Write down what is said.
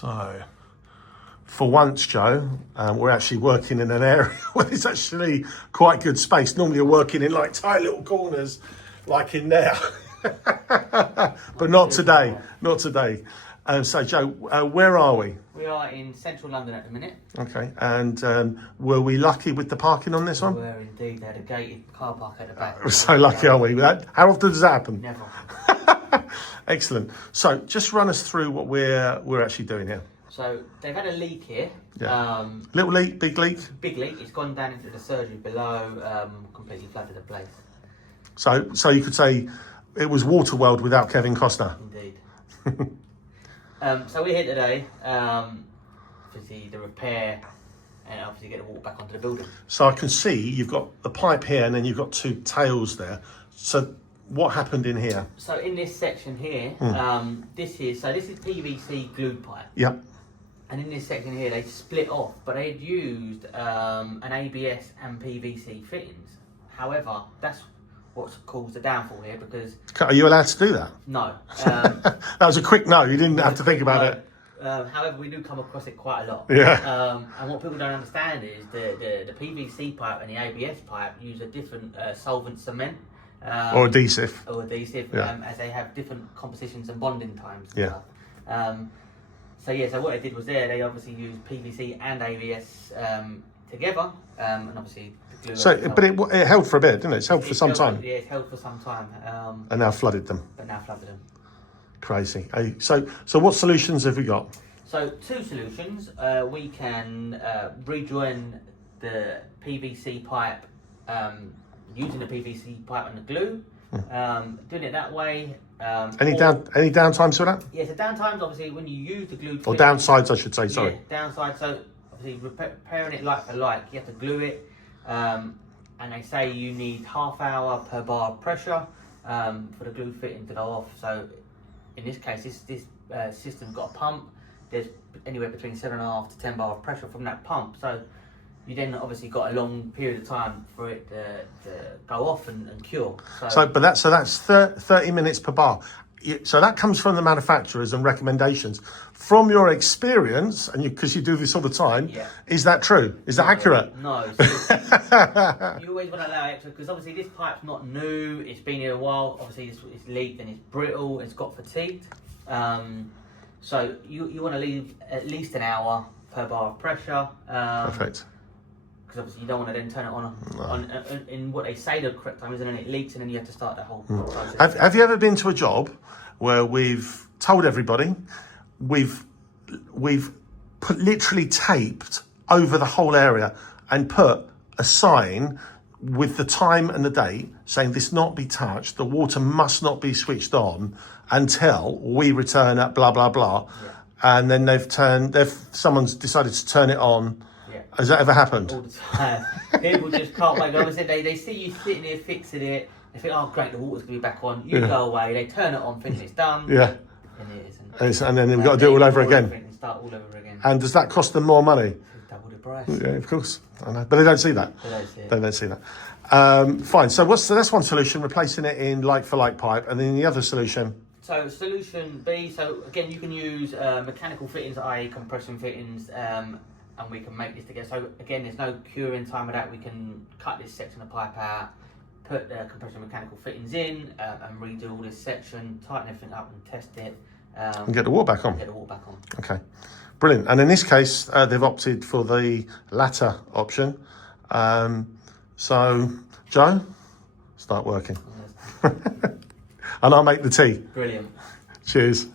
So, for once, Joe, we're actually working in an area where there's actually quite good space. Normally you're working in like tight little corners, like in there. But not today, not today. So, Joe, where are we? We are in central London at the minute. Okay, and were we lucky with the parking on this one? We were indeed. They had a gated car park at the back. We're so lucky, aren't we? How often does that happen? Never. Excellent. So, just run us through what we're actually doing here. So they've had a leak here. Yeah. Little leak, big leak? Big leak. It's gone down into the surgery below, completely flooded the place. So you could say it was water weld without Kevin Costner. Indeed. So we're here today, obviously the repair and obviously get the water back onto the building. So I can see you've got the pipe here and then you've got two tails there. So what happened in here? So in this section here, this is PVC glued pipe. Yep. And in this section here, they split off, but they had used an ABS and PVC fittings. However, that's what's caused the downfall here because... Are you allowed to do that? No. That was a quick no, you didn't have to think about it. However, we do come across it quite a lot. Yeah. And what people don't understand is the PVC pipe and the ABS pipe use a different solvent cement. Or adhesive. Yeah. As they have different compositions and bonding times. And Yeah. Stuff. So what they did was they obviously used PVC and ABS together, and obviously the glue. So, but it held for a bit, didn't it? It's held for some time. Yeah, it's held for some time. And now flooded them. But now flooded them. Crazy. So what solutions have we got? So two solutions. We can rejoin the PVC pipe using the PVC pipe and the glue. Doing it that way. Any downtimes for that? Yeah, so downtimes obviously when you use the glue. Or downsides, I should say. Sorry. Yeah, downside. So obviously repairing it like for like, you have to glue it, and they say you need half hour per bar of pressure for the glue fitting to go off. So in this case, this system's got a pump. There's anywhere between 7.5 to 10 bar of pressure from that pump. So you then obviously got a long period of time for it to go off and cure. So that's 30 minutes per bar. So that comes from the manufacturers and recommendations. From your experience, and because you do this all the time, is that true? Is that accurate? No. So you always want to allow extra because obviously this pipe's not new. It's been here a while. Obviously it's leaked and it's brittle. It's got fatigued. So you want to leave at least an hour per bar of pressure. Perfect. Because obviously you don't want to then turn it on in what they say the correct time is, and then it leaks and then you have to start the whole process. Have you ever been to a job where we've told everybody, we've literally taped over the whole area and put a sign with the time and the date saying this not be touched, the water must not be switched on until we return at blah blah blah, and then someone's decided to turn it on. Has that ever happened? All the time. People just can't wait. Obviously, they see you sitting here fixing it. They think, oh, great, the water's going to be back on. You go away. They turn it on, thinking it's done. Yeah. And it isn't. And then we've got to do it all over again. And start all over again. And does that cost them more money? Double the price. Yeah, of course. I know. But they don't see that. They don't see that. Fine. So that's one solution, replacing it in like-for-like pipe. And then the other solution? So solution B, so again, you can use mechanical fittings, i.e. compression fittings, and we can make this together. So again, there's no curing time of that. We can cut this section of pipe out, put the compression mechanical fittings in, and redo all this section, tighten everything up and test it. And get the water back on. Get the water back on. Okay, brilliant. And in this case, they've opted for the latter option. So, Joe, start working. And I'll make the tea. Brilliant. Cheers.